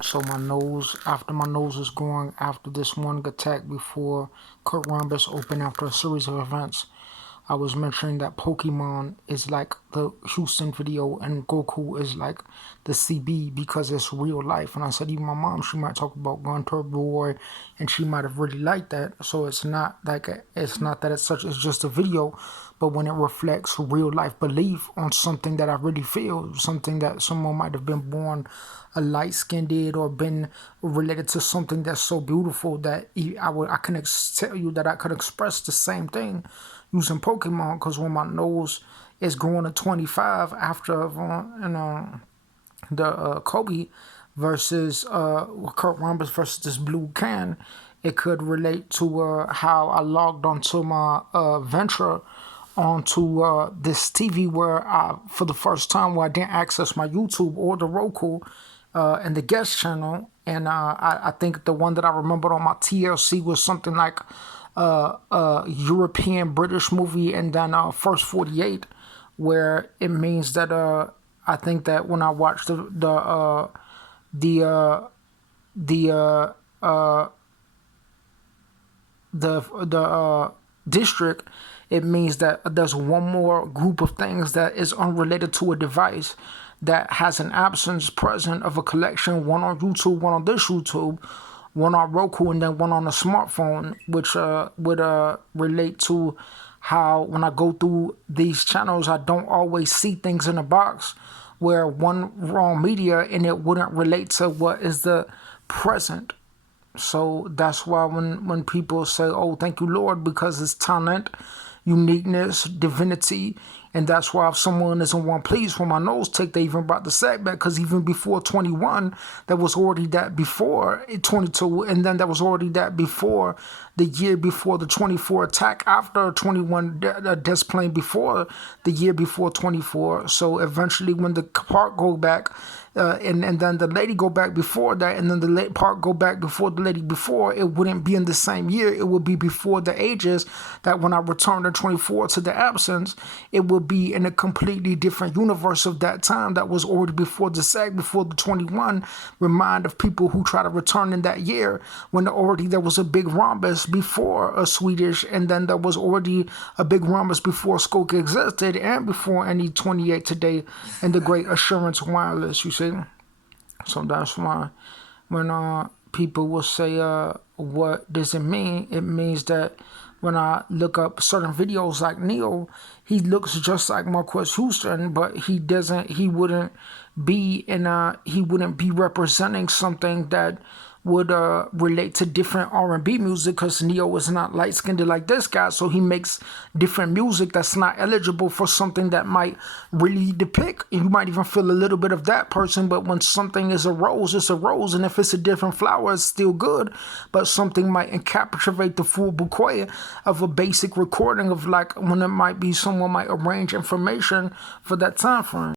So after my nose was growing after this one attack before Kurt Rambis opened after a series of events, I was mentioning that Pokemon is like the Houston video and Goku is like the CB because it's real life. And I said even my mom, she might talk about Gun Turbo Boy, and she might have really liked that. So it's not that it's such it's just a video, but when it reflects real life belief on something that I really feel, something that someone might have been born a light skinned or been related to something that's so beautiful that I can tell you that I could express the same thing using Pokemon. Because when my nose is growing to 25 after the Kobe versus Kurt Rambis versus this blue can, it could relate to how I logged onto my venture onto this TV where for the first time, where I didn't access my YouTube or the Roku and the guest channel. And I think the one that I remembered on my TLC was something like a European British movie, and then First 48, where it means that I think that when I watched the the district, it means that there's one more group of things that is unrelated to a device that has an absence present of a collection, one on YouTube, one on this YouTube, one on Roku, and then one on a smartphone, which would relate to how when I go through these channels, I don't always see things in a box where one wrong media and it wouldn't relate to what is the present. So that's why when people say, oh, thank you, Lord, because it's talent, uniqueness, divinity. And that's why if someone isn't one pleased for my nose tick, they even brought the sack back. Because even before 21, there was already that before 22. And then there was already that before the year before the 24 attack, after 21 death plane before the year before 24. So eventually when the part go back, and then the lady go back before that, and then the late part go back before the lady before, it wouldn't be in the same year. It would be before the ages that when I return to 24 to the absence, it would be in a completely different universe of that time that was already before the sag, before the 21. Remind of people who try to return in that year when already there was a big rhombus before a Swedish, and then there was already a big rhombus before Skoka existed and before any 28 today and the great Assurance Wireless, you see. So that's why when people will say, what does it mean? It means that when I look up certain videos like Neo, he looks just like Marquess Houston, but he wouldn't be he wouldn't be representing something that would relate to different R&B music, because Neo is not light-skinned like this guy, so he makes different music that's not eligible for something that might really depict, and you might even feel a little bit of that person. But when something is a rose, it's a rose, and if it's a different flower, it's still good. But something might encapsulate the full bouquet of a basic recording of, like, when it might be someone might arrange information for that time frame.